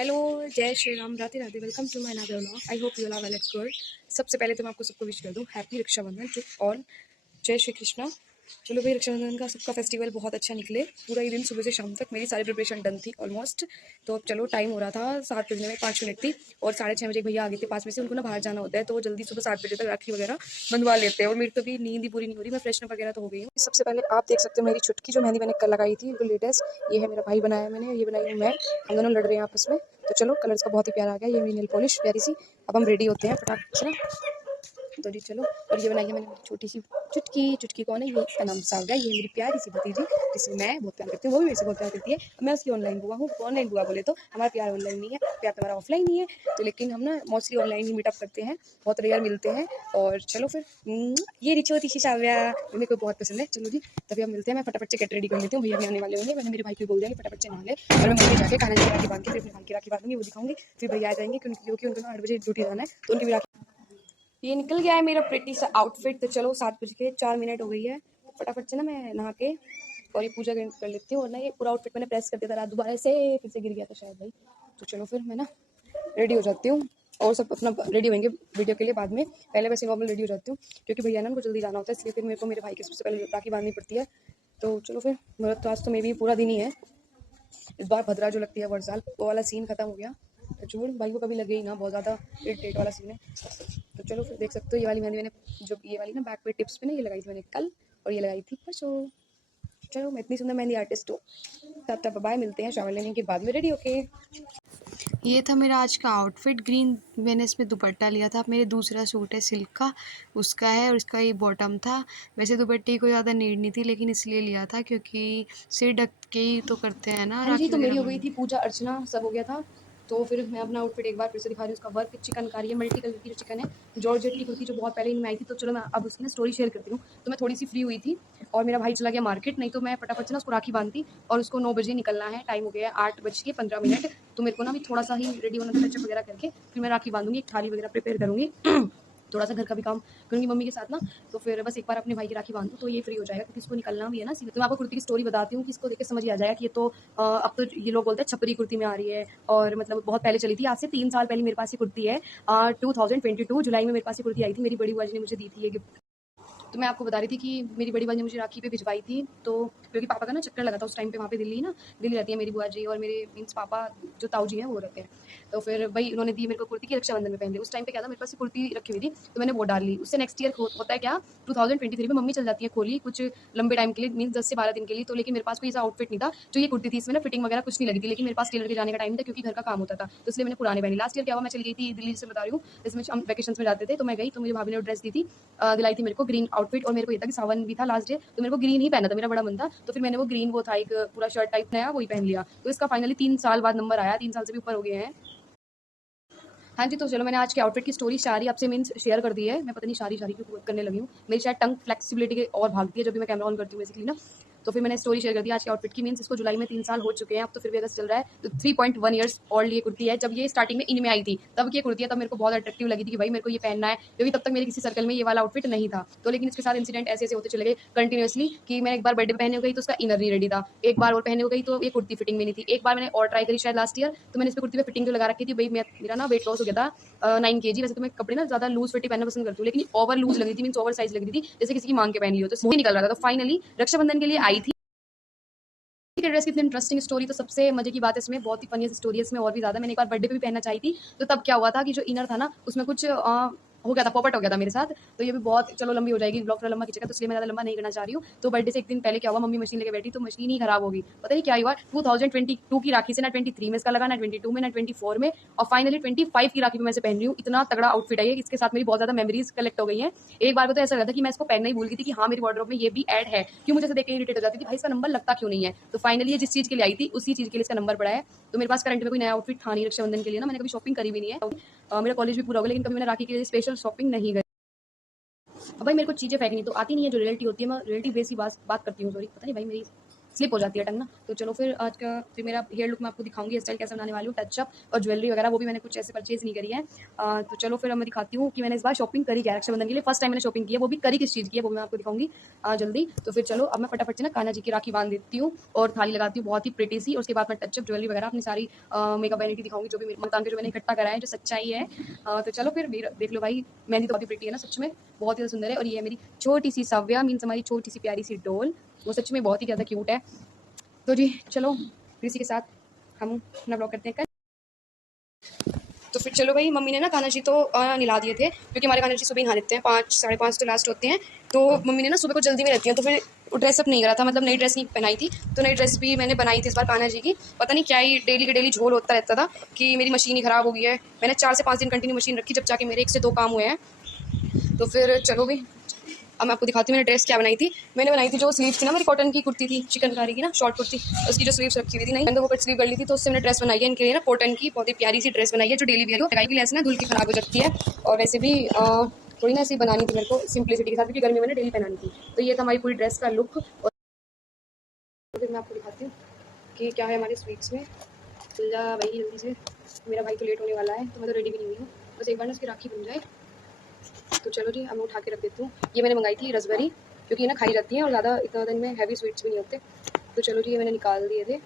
Hello, जय Shri Ram, Radhe Radhe. Welcome to my another vlog. I hope you all are well and good. सबसे पहले तो मैं आपको सबको विश कर दूं हैप्पी रक्षाबंधन टू ऑल। जय श्री कृष्णा। चलो भाई, रक्षाबंधन का सबका फेस्टिवल बहुत अच्छा निकले। पूरा ही दिन सुबह से शाम तक मेरी सारी प्रिपरेशन डन थी ऑलमोस्ट। तो अब चलो, टाइम हो रहा था 7 बजने में 5 मिनट थी और 6:30 बजे भैया आ गए थे पास में से। उनको ना बाहर जाना होता है तो वो जल्दी सुबह 7 बजे तक राखी वगैरह बंधवा लेते हैं और मेरी तो भी नींद ही पूरी नहीं हो रही। मैं फ्रेशन वगैरह तो हो गई हूँ। सबसे पहले आप देख सकते हो मेरी छुटकी जो मेहंदी मैंने कल लगाई थी, जो लेटेस्ट। ये है मेरा भाई बनाया, मैंने ये बनाई हूँ मैं। हम दोनों लड़ रहे हैं आपस में। तो चलो, कलर्स का बहुत ही प्यारा आ गया। ये मेरी नेल पॉलिश प्यारी सी। अब हम रेडी होते हैं फटाफट से ना। तो जी चलो। और ये बनाई है मैंने मेरी छोटी सी चुटकी। चुटकी कौन है? ये इसका नाम सावगा। ये मेरी प्यारी सी भतीजी जिसे मैं बहुत प्यार करती हूँ, वो भी मेरे से बहुत प्यार करती है। मैं उसकी ऑनलाइन बुआ हूँ। ऑनलाइन बुआ बोले तो हमारा प्यार ऑनलाइन नहीं है, प्यार तो हमारा ऑफलाइन ही है। तो लेकिन हम ना मोस्टली ऑनलाइन ही मीटअप करते हैं, बहुत रेयर मिलते हैं। और चलो फिर, ये रिचो छोटी साव्या मेरे को बहुत पसंद है। चलो जी, तभी हम मिलते हैं। मैं फटाफट से गेट रेडी कर लेती हूँ, भैया भी आने वाले होंगे। मैंने मेरे भाई को बोल दिया कि फटाफट से नहा ले और मैं मम्मी जाके खाने की राखी बांध के फिर अपने भाई की राखी बांधूंगी, वो दिखाऊंगी। फिर भैया आ जाएंगे क्योंकि उनको ना 8 बजे ड्यूटी जाना है, तो उनकी भी राखी। ये निकल गया है मेरा प्रिटी सा आउटफिट। तो चलो, 7:04 हो गई है। तो फटाफट से ना मैं नहा के और ये पूजा कर लेती हूँ। और ना ये पूरा आउटफिट मैंने प्रेस कर दिया था रात, दोबारा से फिर से गिर गया था शायद भाई। तो चलो फिर मैं ना रेडी हो जाती हूँ और सब अपना रेडी होंगे वीडियो के लिए बाद में। पहले वैसे नॉर्मल रेडी हो जाती हूँ क्योंकि भैया ना उनको जल्दी जाना होता है, इसलिए फिर मेरे को मेरे भाई के सबसे पहले राखी बांधनी पड़ती है। तो चलो फिर, मेरा तो आज तो मे भी पूरा दिन ही है। इस बार भद्रा जो लगती है हर साल, वो वाला सीन खत्म हो गया। तो छोड़ भाई, को कभी लगे ही ना, बहुत ज़्यादा इरिटेट वाला सीन है। तो चलो फिर, देख सकते हो ये वाली मेहंदी मैंने, जो ये वाली ना बैक पे टिप्स पे ना, ये लगाई थी मैंने कल और ये लगाई थी परसों। चलो, मैं इतनी सुंदर मेहंदी आर्टिस्ट हूँ। तब तब बाय, मिलते हैं शावर लेने के बाद में रेडी ओके। ये था मेरा आज का आउटफिट। ग्रीन मैंने इसमें दुपट्टा लिया था। मेरे दूसरा सूट है सिल्क का, उसका है, और इसका ये बॉटम था। वैसे दुपट्टे की कोई ज़्यादा नीड नहीं थी, लेकिन इसलिए लिया था क्योंकि सिर ढक के ही तो करते हैं ना हाँ जी, राखी तो मेरी वगैरह हो गई में। थी पूजा अर्चना, सब हो गया था। तो फिर मैं अपना आउटफिट एक बार फिर से दिखा रही हूँ। उसका वर्क चिकनकारी है, मल्टी कलर की जो चिकन है, जॉर्जेट की कुर्ती जो बहुत पहले इनमें आई थी। तो चलो, मैं अब उसकी ना स्टोरी शेयर करती हूँ। तो मैं थोड़ी सी फ्री हुई थी और मेरा भाई चला गया मार्केट, नहीं तो मैं फटाफट से ना उसको राखी बांधती। और उसको 9 बजे निकलना है, टाइम हो गया है 8:15। तो मेरे को ना अभी थोड़ा सा ही रेडी होना था, टचअप वगैरह करके फिर मैं राखी बांधूंगी, एक थाली वगैरह प्रिपेयर करूँगी। थोड़ा सा घर का भी काम करूँगी मम्मी के साथ ना। तो फिर बस एक बार अपने भाई की राखी बांधूँ तो ये फ्री हो जाएगा, क्योंकि इसको निकलना भी है ना सीधे। तो मैं आपको कुर्ती की स्टोरी बताती हूँ कि इसको देख के समझ ही आ जाएगा कि ये तो अब तो ये लोग बोलते हैं छपरी कुर्ती में आ रही है। और मतलब बहुत पहले चली थी, आज से 3 साल पहले मेरे पास ये कुर्ती है। 2022 जुलाई में मेरे पास ये कुर्ती आई थी, मेरी बड़ी बुआ जी ने मुझे दी थी ये गिफ्ट। तो मैं आपको बता रही थी कि मेरी बड़ी बुआ ने मुझे राखी पे भिजवाई थी। तो क्योंकि पापा का ना चक्कर लगा था उस टाइम पे, वहाँ पे दिल्ली ना, दिल्ली रहती है मेरी बुआ जी, और मेरे मीन्स पापा जो ताऊ जी हैं वो रहते हैं। तो फिर भाई उन्होंने दी मेरे को कुर्ती की, रक्षाबंधन में पहन ली। उस टाइम पे क्या था, मेरे पास कुर्ती रखी हुई थी तो मैंने वो डाल ली। उससे नेक्स्ट ईयर होता है क्या, 2023 में मम्मी चल जाती है खोली कुछ लंबे टाइम के लिए, मीन्स 10 से 12 दिन के लिए। तो लेकिन मेरे पास कोई ऐसा आउटफिट नहीं था। जो ये कुर्ती थी, इसमें ना फिटिंग वगैरह कुछ नहीं लगी थी, लेकिन मेरे पास टेलर के जाने का टाइम था क्योंकि घर का काम होता था, तो इसलिए मैंने पुराने पहनी। लास्ट ईयर क्या हुआ, मैं चली गई थी दिल्ली से, बता रही हूँ, इसमें हम वैकेशन में जाते थे। तो मैं गई तो मेरी भाभी ने ड्रेस दी थी, दिलाई थी मेरे को ग्रीन आउटफिट। और मेरे को ये था कि सावन भी था लास्ट डे, तो मेरे को ग्रीन ही पहना था, मेरा बड़ा मन था। तो फिर मैंने वो ग्रीन, वो था एक पूरा शर्ट टाइप नया, वही पहन लिया। तो इसका फाइनली 3 साल बाद नंबर आया, 3 साल से भी ऊपर हो गए हैं। हाँ जी, तो चलो, मैंने आज के आउटफिट की स्टोरी सारी आपसे मीन्स शेयर कर दी है। मैं पता नहीं सारी क्यों करने लगी हूँ, मेरी शायद टंग फ्लेक्सिबिलिटी के और भागती है जब भी मैं कैमरा ऑन करती हूँ बेसिकली ना। तो फिर मैंने स्टोरी शेयर कर दी आज के आउटफिट की। मीन्स इसको जुलाई में 3 साल हो चुके हैं, अब तो फिर भी अगस्त चल रहा है, तो 3.1 ईयर्स ओल्ड ये कुर्ती है। जब ये स्टार्टिंग में इनमें आई थी तब ये कुर्ती है, तब मेरे को बहुत अट्रैक्टिव लगी थी कि भाई मेरे को ये पहनना है, क्योंकि तब तक मेरे किसी सर्कल में ये वाला आउटफिट नहीं था। तो लेकिन इसके साथ इंसिडेंट ऐसे ऐसे होते चले गए कंटिन्यूअसली कि मैं एक बार बर्थडे पहने हो गई तो उसका इनर नहीं रेडी था, एक बार और पहने हो गई तो ये कुर्ती फिटिंग में नहीं थी, एक बार मैंने और ट्राई करी शायद लास्ट ईयर, तो मैंने इस पे कुर्ती पे फिटिंग जो लगा रखी थी भाई, मेरा ना वेट लॉस हो गया था 9 kg। वैसे तो मैं कपड़े ना ज़्यादा लूज फिटी पहनना पसंद करती हूँ, लेकिन ओवर लूज लग रही थी, मीन्स ओवर साइज लग रही थी, जैसे किसी की मांग के पहन ली हो, तो निकल रहा था। तो फाइनली रक्षाबंधन के लिए आई थी ड्रेस की। इतनी इंटरेस्टिंग स्टोरी, तो सबसे मजे की बात है इसमें, बहुत ही फनी स्टोरी है इसमें और भी ज़्यादा। मैंने एक बार बर्थडे पे भी पहनना चाहिए थी, तो तब क्या हुआ था कि जो इनर था ना, उसमें कुछ हो गया था, पॉपट हो गया था मेरे साथ। तो ये भी बहुत, चलो लंबी हो जाएगी, ब्लॉग थोड़ा लंबा खींचेगा, तो इसलिए मैं ज़्यादा लंबा नहीं करना चाह रही हूँ। तो बर्थडे से एक दिन पहले क्या हुआ, मम्मी मशीन लेके बैठी तो मशीन ही खराब हो गई। पता नहीं क्या हुआ, 2022 की राखी से ना 23 में इसका लगा, ना 22 में, ना 24 में, और फाइनली 25 की राखी में मैं से पहन रही हूँ। इतना तगड़ा आउटफिट है ये, इसके साथ मेरी बहुत ज़्यादा मेमोरीज कलेक्ट हो गई हैं। एक बार को तो ऐसा लगा था कि मैं इसको पहनना ही भूल गई थी कि हाँ, मेरी वार्डरोब में ये भी ऐड है। क्यों मुझे देख के इरिटेट हो जाती थी, भाई इसका नंबर लगता क्यों नहीं है। तो फाइनली ये जिस चीज़ के लिए आई थी उसी चीज़ के लिए इसका नंबर पड़ा है। तो मेरे पास करंट में कोई नया आउटफिट था नहीं रक्षाबंधन के लिए ना, मैंने कभी शॉपिंग करी भी नहीं है। मेरा कॉलेज भी पूरा हो गया, लेकिन कभी मैंने राखी के लिए स्पेशल शॉपिंग नहीं करी। अब भाई मेरे को चीज़ें फेंकनी तो आती नहीं है, जो रियलिटी होती है, मैं रियलिटी बेस की बात करती हूँ। सॉरी, पता नहीं भाई मेरी स्लिप हो जाती है टंग ना। तो चलो फिर आज का फिर मेरा हेयर लुक मैं आपको दिखाऊंगी, हेयर स्टाइल कैसे बनाने वाली हूँ, टचअप और ज्वेलरी वगैरह वो भी मैंने कुछ ऐसे परचेज नहीं करी है। तो चलो फिर अब मैं दिखाती हूँ कि मैंने इस बार शॉपिंग करी क्या रक्षाबंधन के लिए। फर्स्ट टाइम मैंने शॉपिंग की है, वो भी करी किस चीज़ की है वो मैं आपको दिखाऊंगी जल्दी। तो फिर चलो अब मैं फटाफट से ना कान्हा जी की राखी बांध देती हूँ और थाली लगाती हूँ बहुत ही प्रिटी सी। उसके बाद मैं टचअप ज्वेलरी वगैरह अपनी सारी मेकअप वैनिटी दिखाऊंगी, जो भी मेरे मांग के जो मैंने इकट्ठा करा है, जो सच्चाई है। तो चलो फिर देख लो भाई, मेहंदी तो बहुत ही प्रिटी है ना, सच में बहुत ही सुंदर है। और ये है मेरी छोटी सी सव्या, मीन्स हमारी छोटी सी प्यारी सी डोल, वो सच में बहुत ही ज़्यादा क्यूट है। तो जी चलो फिर इसी के साथ हम अपना ब्लॉग करते हैं। तो फिर चलो भाई, मम्मी ने ना कान्हा जी तो नहला दिए थे, क्योंकि हमारे कान्हा जी सुबह ही नहा लेते हैं, 5 साढ़े 5 तो लास्ट होते हैं। तो मम्मी ने ना सुबह को जल्दी में रहती हैं, तो फिर ड्रेसअप नहीं करा था, मतलब नई ड्रेस नहीं पहनाई थी। तो नई ड्रेस भी मैंने बनाई थी इस बार कान्हा जी की। पता नहीं क्या ही डेली के डेली झोल होता रहता था कि मेरी मशीन ही ख़राब हो गई है। मैंने 4 से 5 दिन कंटिन्यू मशीन रखी, जब जाके मेरे 1 से 2 काम हुए हैं। तो फिर चलो भी अब मैं आपको दिखाती हूँ मैंने ड्रेस क्या बनाई थी। मैंने बनाई थी जो स्लीव्स थी ना, मेरी कॉटन की कुर्ती थी चिकनकारी की ना, शॉर्ट कुर्ती, उसकी जो स्लीव्स रखी हुई थी, नहीं मैंने वो कट स्लीव कर ली थी। तो उससे मैंने ड्रेस बनाई है इनके लिए ना, कॉटन की बहुत ही प्यारी सी ड्रेस बनाई है, जो डेली वियर लगाई की लेस ना धुल की खराब हो जाती है। और वैसे भी थोड़ी ना ऐसी बनानी थी मेरे को सिंपलिसिटी के साथ, क्योंकि गर्मी में डेली पहनानी थी। तो ये था हमारी पूरी ड्रेस का लुक। और फिर मैं आपको दिखाती हूँ कि क्या है हमारे स्वीट्स में। खुल जा भाई जल्दी से, मेरा भाई तो लेट होने वाला है, तो मैं तो रेडी भी नहीं हुई हूँ, बस एक बार ना उसकी राखी बन जाए। तो चलो जी अब मैं उठा के रख देती हूँ। ये मैंने मंगाई थी रसबेरी, क्योंकि ये ना खाई जाती हैं और ज़्यादा इतना दिन में हैवी स्वीट्स भी नहीं होते। तो चलो जी ये मैंने निकाल दिए थे,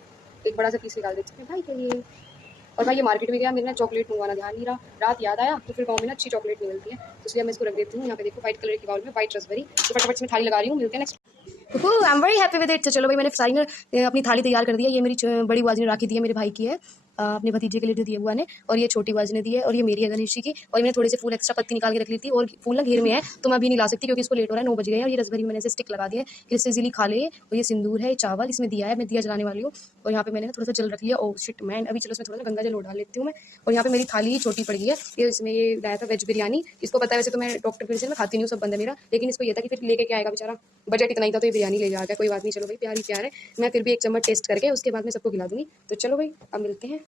एक बड़ा सा पीस निकाल देते हैं भाई के लिए। और भाई ये मार्केट में गया, मेरे ना चॉकलेट मंगवाना ध्यान नहीं रहा, रात याद आया, तो फिर गाँव में ना अच्छी चॉकलेट नहीं मिलती है, तो इसलिए मैं इसको रख देती हूँ। यहाँ पे देखो व्हाइट कलर की बाउल में व्हाइट रसबेरी। तो फटाफट से मैं थाली लगा रही हूँ, मिलते हैं next. I am very happy with it. तो चलो भाई मैंने सारी ना अपनी थाली तैयार कर दी है। ये मेरी बड़ी बुआ जी ने राखी दी है, मेरे भाई की है, अपने भतीजे के लिए जो दी है बुआ ने। और ये छोटी बुआ जी ने दी है, और ये मेरी है गणेश जी की। और मैंने थोड़े से फूल एक्स्ट्रा पत्ती निकाल के रख ली थी, और फूल ना घेर में है तो मैं अभी नहीं ला सकती, क्योंकि इसको लेट हो रहा है, 9 बज गए हैं। और ये रसभरी मैंने से स्टिक लगा दिया है कि इससे इजीली खा ले। और ये सिंदूर है, चावल इसमें दिया है, मैं दिया जलाने वाली हूँ। और यहाँ पे मैंने ना थोड़ा सा जल रख लिया। ओ शिट मैन, अभी चलो इसमें थोड़ा सा गंगा जल डाल लेती हूँ मैं। और यहाँ पे मेरी थाली छोटी पड़ गई है, ये इसमें ये लाया था वेज बिरयानी। इसको पता है वैसे तो मैं डॉक्टर की वजह से मैं खाती नहीं हूँ, सब बंद है मेरा, लेकिन इसको ये था कि फिर लेके क्या आएगा बेचारा, बजट इतना ही था तो ये बिरयानी ले जाएगा। कोई बात नहीं, चलो भाई प्यार ही प्यार है। मैं फिर भी एक चम्मच टेस्ट करके उसके बाद मैं सबको खिला दूंगी। तो चलो भाई अब मिलते हैं।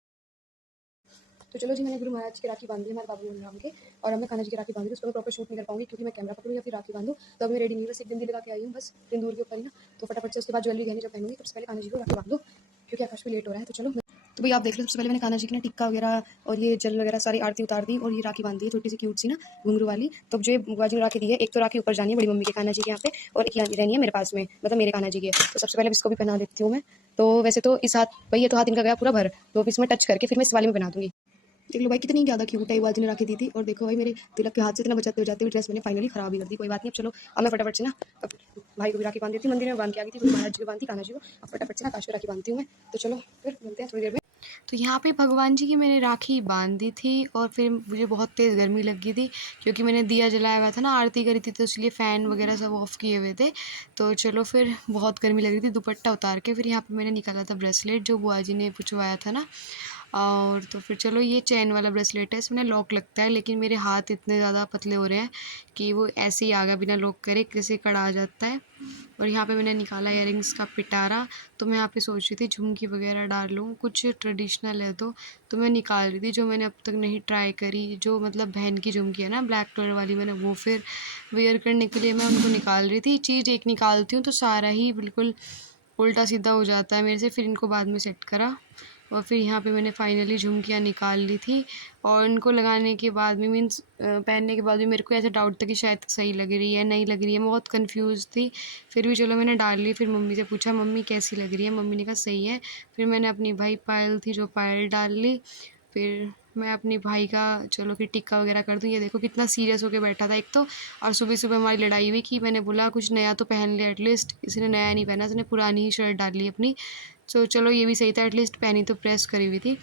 तो चलो जी मैंने गुरु महाराज की राखी बांधी है हमारे बाबू राम के, और अब मैं कान्हा जी की राखी बांध रही हूँ। उसको मैं प्रॉपर शूट नहीं कर पाऊंगी, क्योंकि मैं कैमरा पकड़ूँ या फिर राखी बांधूँ। तो अभी मैं रेडी नहीं, बस एक बिंदी लगा के आई हूँ बस सिंदूर के ऊपर ही ना। तो फटाफट से उसके बाद ज्वेलरी गहने जब पहनूंगी, सबसे पहले कान्हा जी को राखी बांध दूँ, क्योंकि आकाश भी लेट हो रहा है। तो चलो तो भाई आप देख लो, सबसे पहले मैंने कान्हा जी की ना टिक्का वगैरह और ये जल वगैरह सारी आरती उतार दी, और ये राखी बांध दी है छोटी सी क्यूट सी ना घुंघरू वाली। तो जो बुआ जी ने राखी दी है, एक तो राखी ऊपर जानी है बड़ी मम्मी के कान्हा जी के यहाँ पे, और एक रहनी है मेरे पास में, मतलब मेरे कान्हा जी की है। तो सबसे पहले इसको भी पहना देती हूँ मैं। तो वैसे तो इस हाथ भाई, ये तो हाथ इनका गया पूरा भर, तो अब इसमें टच करके फिर मैं इस वाले में बना दूंगी। देख लो भाई कितनी ज़्यादा क्यूट है, बाजी ने राखी दी थी। और देखो भाई मेरे तिलक के हाथ से इतना बचाते हो जाते हुए ड्रेस मैंने फाइनली खराब ही कर दी। कोई बात नहीं, अब चलो अब मैं फटाफट से ना अब भाई को भी राखी बांध देती हूँ। मंदिर में बांध के आ गई थी, महाराज जी को बांधती, कान्हा जी को। अब फटाफट से ना आकाश को राखी बांधती हूँ मैं। तो चलो फिर मिलते हैं थोड़ी देर में। तो यहाँ पे भगवान जी की मैंने राखी बांध दी थी, और फिर मुझे बहुत तेज़ गर्मी लगी थी, क्योंकि मैंने दिया जलाया हुआ था ना, आरती करी थी, तो इसलिए फ़ैन वगैरह सब ऑफ़ किए हुए थे। तो चलो फिर बहुत गर्मी लग रही थी, दुपट्टा उतार के फिर यहाँ पे मैंने निकाला था ब्रेसलेट जो बुआ जी ने पूछवाया था ना। और तो फिर चलो ये चैन वाला ब्रेसलेट है, इसमें लॉक लगता है, लेकिन मेरे हाथ इतने ज़्यादा पतले हो रहे हैं कि वो ऐसे ही आगा बिना लॉक करे किसी कड़ा आ जाता है। और यहाँ पे मैंने निकाला इयररिंग्स का पिटारा। तो मैं यहाँ पे सोच रही थी झुमकी वगैरह डाल लूँ, कुछ ट्रेडिशनल है तो मैं निकाल रही थी, जो मैंने अब तक नहीं ट्राई करी, जो मतलब बहन की झुमकी है ना ब्लैक कलर वाली, मैंने वो फिर वेयर करने के लिए मैं उनको निकाल रही थी। चीज़ एक निकालती हूँ तो सारा ही बिल्कुल उल्टा सीधा हो जाता है मेरे से, फिर इनको बाद में सेट करा। और फिर यहाँ पे मैंने फाइनली झुमकियाँ निकाल ली थी, और इनको लगाने के बाद भी मीन्स पहनने के बाद भी मेरे को ऐसा डाउट था कि शायद सही लग रही है नहीं लग रही है, मैं बहुत कंफ्यूज थी। फिर भी चलो मैंने डाल ली, फिर मम्मी से पूछा मम्मी कैसी लग रही है, मम्मी ने कहा सही है। फिर मैंने अपनी भाई पायल थी जो पायल डाल ली। फिर मैं अपनी भाई का चलो फिर टिक्का वगैरह कर दूँ। ये देखो कितना सीरियस होके बैठा था एक तो, और सुबह सुबह हमारी लड़ाई हुई कि मैंने बोला कुछ नया तो पहन ले एटलीस्ट, इसने नया नहीं पहना, इसने पुरानी ही शर्ट डाली अपनी। तो चलो ये भी सही था, एटलीस्ट पहनी तो प्रेस करी हुई थी।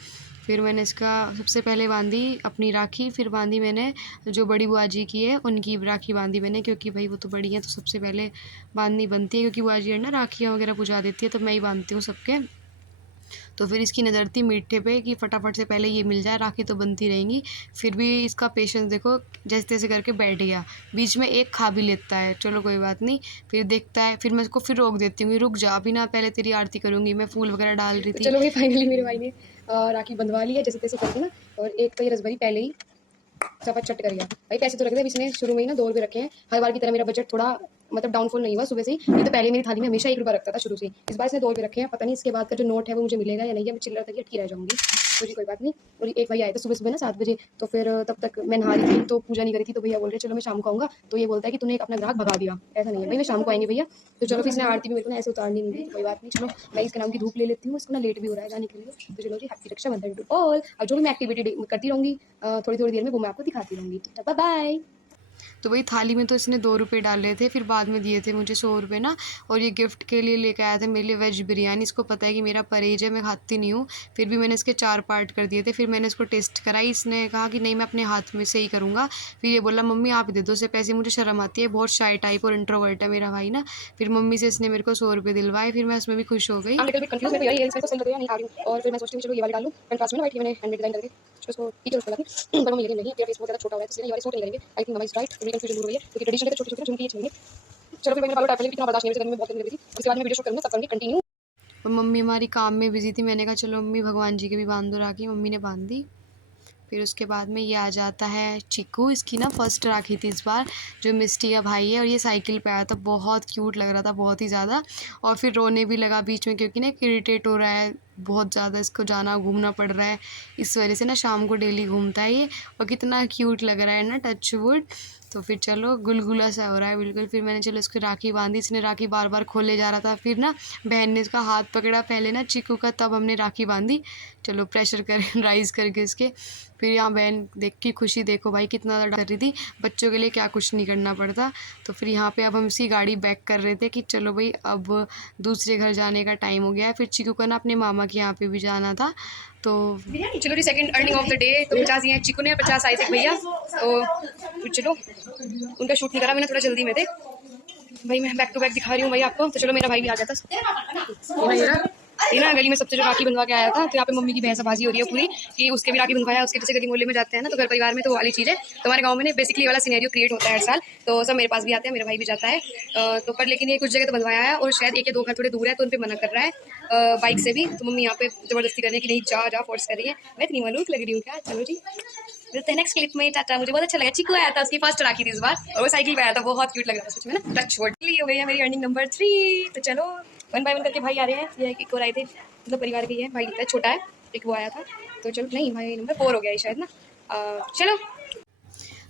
फिर मैंने इसका सबसे पहले बांधी अपनी राखी, फिर बांधी मैंने जो बड़ी बुआ जी की है उनकी राखी बांधी मैंने, क्योंकि भाई वो तो बड़ी हैं तो सबसे पहले बांधनी बनती है, क्योंकि बुआ जी है ना राखियाँ वगैरह पुजा देती है, तो मैं ही बांधती हूँ सबके। तो फिर इसकी नज़र थी मीठे पे कि फटाफट से पहले ये मिल जाए, राखी तो बनती रहेंगी। फिर भी इसका पेशेंस देखो, जैसे तैसे करके बैठ गया, बीच में एक खा भी लेता है, चलो कोई बात नहीं। फिर देखता है, फिर मैं इसको फिर रोक देती हूँ, रुक जा अभी ना, पहले तेरी आरती करूँगी, मैं फूल वगैरह डाल रही तो थी। चलो भाई फाइनली मेरे भाई ने राखी बंधवा ली है जैसे तैसे करके ना। और एक तो ये रसभरी पहले ही सब चट कर गया भाई। पैसे तो लग रहे हैं इसने शुरू में ही ना 2 रुपये रखे हैं। हर बार की तरह मेरा बजट थोड़ा मतलब डाउनफॉल नहीं हुआ सुबह से ही। नहीं तो पहले मेरी थाली में हमेशा 1 रुपया रखता था शुरू से ही। इस बार इसने 2 रुपये रखे हैं। पता नहीं इसके बाद का जो नोट है वो मुझे मिलेगा या नहीं है। मैं चिल्लर तक ही अटकी रह जाऊंगी। तो जी कोई बात नहीं। और एक भाई आए थे सुबह सुबह ना 7 बजे। तो फिर तब तक मैं नहा रही थी तो पूजा नहीं करी थी। तो भैया बोल रहे चलो मैं शाम को आऊँगा। तो ये बोलता है कि तूने अपना ग्राहक भगा दिया। ऐसा नहीं है भाई, मैं शाम को आएंगे भैया। तो चलो फिर इसने आरती भी मेरे को ना ऐसे उतारनी नहीं दी। तो कोई बात नहीं, चलो मैं इसके नाम की धूप ले लेती हूँ। इसको ना लेट भी हो रहा है जाने के लिए। तो चलो जी, हैप्पी रक्षाबंधन टू ऑल। अब जो भी मैं एक्टिविटी करती रहूँगी थोड़ी थोड़ी देर में वो मैं आपको दिखाती रहूँगी। Bye bye. तो वही थाली में तो इसने 2 रुपये डाले थे, फिर बाद में दिए थे मुझे 100 रुपये ना। और ये गिफ्ट के लिए लेके आया था मेरे लिए वेज बिरयानी। इसको पता है कि मेरा परहेज है, मैं खाती नहीं हूँ। फिर भी मैंने इसके 4 पार्ट कर दिए थे। फिर मैंने इसको टेस्ट कराई। इसने कहा कि नहीं मैं अपने हाथ में से ही करूँगा। फिर ये बोला मम्मी आप दे दो उसे पैसे, मुझे शर्म आती है, बहुत शाय टाइप और इंट्रोवर्ट है मेरा भाई ना। फिर मम्मी से इसने मेरे को 100 रुपये दिलवाए। फिर मैं उसमें भी खुश हो गई। I'm little bit confused, मेरे को यही इसमें को सेल नहीं आ रही हूँ। और फिर मैं सोचती हूँ चलो ये वाली डाल लूँ। कंट्रास्ट में ना व्हाइट मैंने हैंडमेड डिजाइन करके उसको ठीक है उसको लगी। पर मम्मी लगी नहीं, तेरा फेस बहुत ज़्यादा छोटा हो रहा है इसलिए ये वाली सूट नहीं करेंगे। I think mamma is right, थोड़ी कंफ्यूजन दूर हुई है क्योंकि ट्रेडिशनल के छोटे छोटे झुमके ये चाहिए। चलो फिर मैंने बालों टाइप इतना बर्दाश्त नहीं हो रही, बहुत गर्मी लगी थी। उसके बाद मैं वीडियो शूट करूँगा, तब करूँगी कंटिन्यू। और मम्मी हमारी काम में बिजी थी। मैंने कहा चलो मम्मी भगवान जी के भी बांध दो राखी। मम्मी ने बांध दी। फिर उसके बाद में ये आ जाता है चिक्कू। इसकी ना फर्स्ट राखी थी इस बार, जो मिस्टी का भाई है। और ये साइकिल पे आया था, बहुत क्यूट लग रहा था, बहुत ही ज़्यादा। और फिर रोने भी लगा बीच में क्योंकि ना इरिटेट हो रहा है बहुत ज़्यादा, इसको जाना घूमना पड़ रहा है। इस वजह से ना शाम को डेली घूमता है ये। और कितना क्यूट लग रहा है ना, टच वुड। तो फिर चलो गुलगुला सा हो रहा है बिल्कुल। फिर मैंने चलो इसको राखी बांधी। इसने राखी बार बार खोले जा रहा था। फिर ना बहन ने इसका हाथ पकड़ा पहले ना चिक्कू का, तब हमने राखी बांधी। चलो प्रेशर कर राइज़ करके इसके। फिर यहाँ बहन देख की खुशी देखो भाई कितना ज़्यादा कर रही थी। बच्चों के लिए क्या कुछ नहीं करना पड़ता। तो फिर यहाँ पे अब हम इसी गाड़ी बैक कर रहे थे कि चलो भाई अब दूसरे घर जाने का टाइम हो गया है। फिर चिक्कू को ना अपने मामा के यहाँ पे भी जाना था। तो चलो जी, second earning of the day. तो 50 दिए हैं चिकू ने, 50 आए थे भैया। तो चलो उनका शूट नहीं करा मैंने, थोड़ा जल्दी में थे भाई। मैं बैक टू बैक दिखा रही हूँ भाई आपको। तो चलो मेरा भाई भी आ गया था। ये ना गली में सबसे जो राखी बनवा के आया था। तो यहाँ पे मम्मी की भैंसाबाजी हो रही है पूरी कि उसके भी राखी बनवाया। उसके जैसे गली मोहल्ले में जाते हैं ना तो घर परिवार में तो वाली चीज़ है। तो हमारे गांव में ना बेसिकली वाला सिनेरियो क्रिएट होता है हर साल। तो सब मेरे पास भी आते हैं, मेरा भाई भी जाता है। तो पर लेकिन ये कुछ जगह तो बनवाया है और शायद 1 या 2 घर थोड़े दूर है तो उन पर मना कर रहा है बाइक से भी। तो मम्मी यहाँ पे ज़बरदस्ती कर रही है कि नहीं जा जा, फोर्स कर रही है। मैं इतनी मालूम लग रही हूँ क्या। चलो जी मिलते हैं नेक्स्ट क्लिप में। टाटा। मुझे बहुत अच्छा लगा। चिकू आया था, उसकी फर्स्ट राखी थी इस बार और वो साइकिल पे आया था, बहुत क्यूट लग रहा था सच में ना। टच वर्ड हो गई है मेरी अर्निंग नंबर 3। तो चलो 1 बाय 1 करके भाई आ रहे हैं। ये एक और आए थे, मतलब परिवार के ही है भाई, दिखता है छोटा है। एक वो आया था। तो चलो नहीं भाई नंबर 4 हो गया ये शायद ना। चलो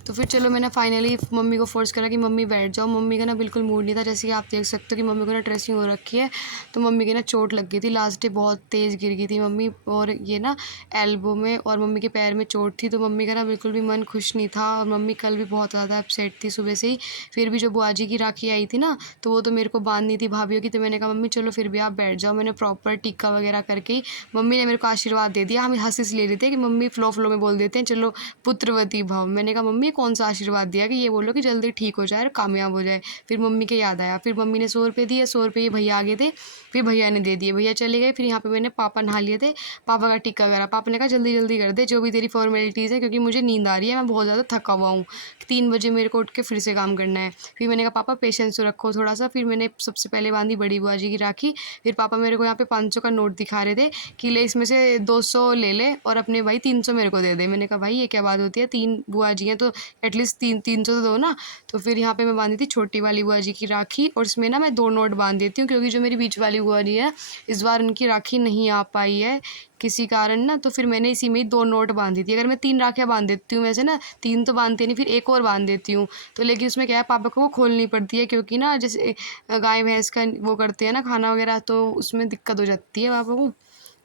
तो फिर चलो मैंने फाइनली मम्मी को फोर्स करा कि मम्मी बैठ जाओ। मम्मी का ना बिल्कुल मूड नहीं था, जैसे कि आप देख सकते हो कि मम्मी को ना ड्रेसिंग हो रखी है। तो मम्मी की ना चोट लग गई थी लास्ट डे, बहुत तेज़ गिर गई थी मम्मी। और ये ना एल्बो में और मम्मी के पैर में चोट थी। तो मम्मी का ना बिल्कुल भी मन खुश नहीं था। और मम्मी कल भी बहुत ज़्यादा अपसेट थी सुबह से ही। फिर भी जो बुआ जी की राखी आई थी ना तो वो तो मेरे को बांधनी थी भाभीयों की। तो मैंने कहा मम्मी चलो फिर भी आप बैठ जाओ। मैंने प्रॉपर टीका वगैरह करके ही मम्मी ने मेरे को आशीर्वाद दे दिया। हम हंस ले रहे थे कि मम्मी फ्लो में बोल देते हैं चलो पुत्रवती भव। मैंने कहा मम्मी कौन सा आशीर्वाद दिया कि ये बोलो कि जल्दी ठीक हो जाए और कामयाब हो जाए। फिर मम्मी के याद आया, फिर मम्मी ने 100 रुपये दिए। 100 रुपये ये भैया आगे थे, फिर भैया ने दे दिए, भैया चले गए। फिर यहाँ पे मैंने पापा नहा लिए थे, पापा का टिक्का करा। पापा ने कहा जल्दी जल्दी कर दे जो भी तेरी फॉर्मेलिटीज़ है, क्योंकि मुझे नींद आ रही है, मैं बहुत ज़्यादा थका हुआ हूँ। 3 बजे मेरे को उठ के फिर से काम करना है। फिर मैंने कहा पापा पेशेंस रखो थोड़ा सा। फिर मैंने सबसे पहले बांधी बड़ी बुआ जी की राखी। फिर पापा मेरे को यहाँ पे 500 का नोट दिखा रहे थे कि ले इसमें से 200 ले ले और अपने भाई 300 मेरे को दे दे। मैंने कहा भाई ये क्या बात होती है, 3 बुआ जी हैं तो एटलीस्ट 300 तो दो ना। तो फिर यहाँ पे मैं बांधी थी छोटी वाली बुआ जी की राखी। और इसमें ना मैं 2 नोट बांध देती हूँ क्योंकि जो मेरी बीच वाली बुआ जी है इस बार उनकी राखी नहीं आ पाई है किसी कारण ना। तो फिर मैंने इसी में ही 2 नोट बांधी थी। अगर मैं 3 राखियाँ बांध देती हूँ वैसे ना, 3 तो बांधती नहीं, फिर एक और बांध देती हूँ। तो लेकिन उसमें क्या है पापा को वो खोलनी पड़ती है क्योंकि ना जैसे गाय भैंस का वो करते हैं ना खाना वगैरह, तो उसमें दिक्कत हो जाती है पापा को।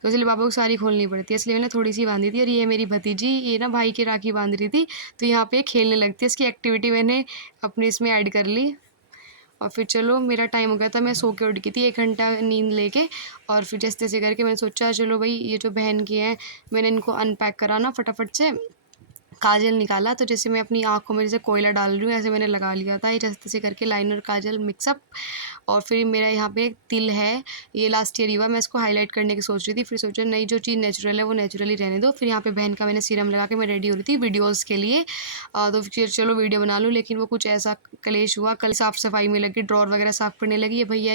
तो इसलिए पापा को सारी खोलनी पड़ती है, इसलिए मैंने थोड़ी सी बांधी थी। और ये मेरी भतीजी ये ना भाई की राखी बांध रही थी, तो यहाँ पे खेलने लगती है। इसकी एक्टिविटी मैंने अपने इसमें ऐड कर ली। और फिर चलो मेरा टाइम हो गया था, मैं सो के उठ गई थी 1 घंटा नींद लेके। और फिर जैसे तैसे करके मैंने सोचा चलो भाई ये जो बहन की हैं मैंने इनको अनपैक करा ना फटाफट से। काजल निकाला, तो जैसे मैं अपनी आँखों में जैसे कोयला डाल रही हूँ ऐसे मैंने लगा लिया था, ये जैसे तैसे करके लाइनर काजल मिक्सअप। और फिर मेरा यहाँ पे एक तिल है, ये लास्ट ईयर ही हुआ, मैं इसको हाईलाइट करने की सोच रही थी। फिर सोचा नहीं जो चीज़ नेचुरल है वो नेचुरली रहने दो। फिर यहाँ पे बहन का मैंने सीरम लगा के मैं रेडी हो रही थी वीडियोज़ के लिए। तो फिर चलो वीडियो बना लूँ, लेकिन वो कुछ ऐसा कलेश हुआ। कल साफ़ सफाई में लगी, ड्रॉर वगैरह साफ़ करने लगी, ये भैया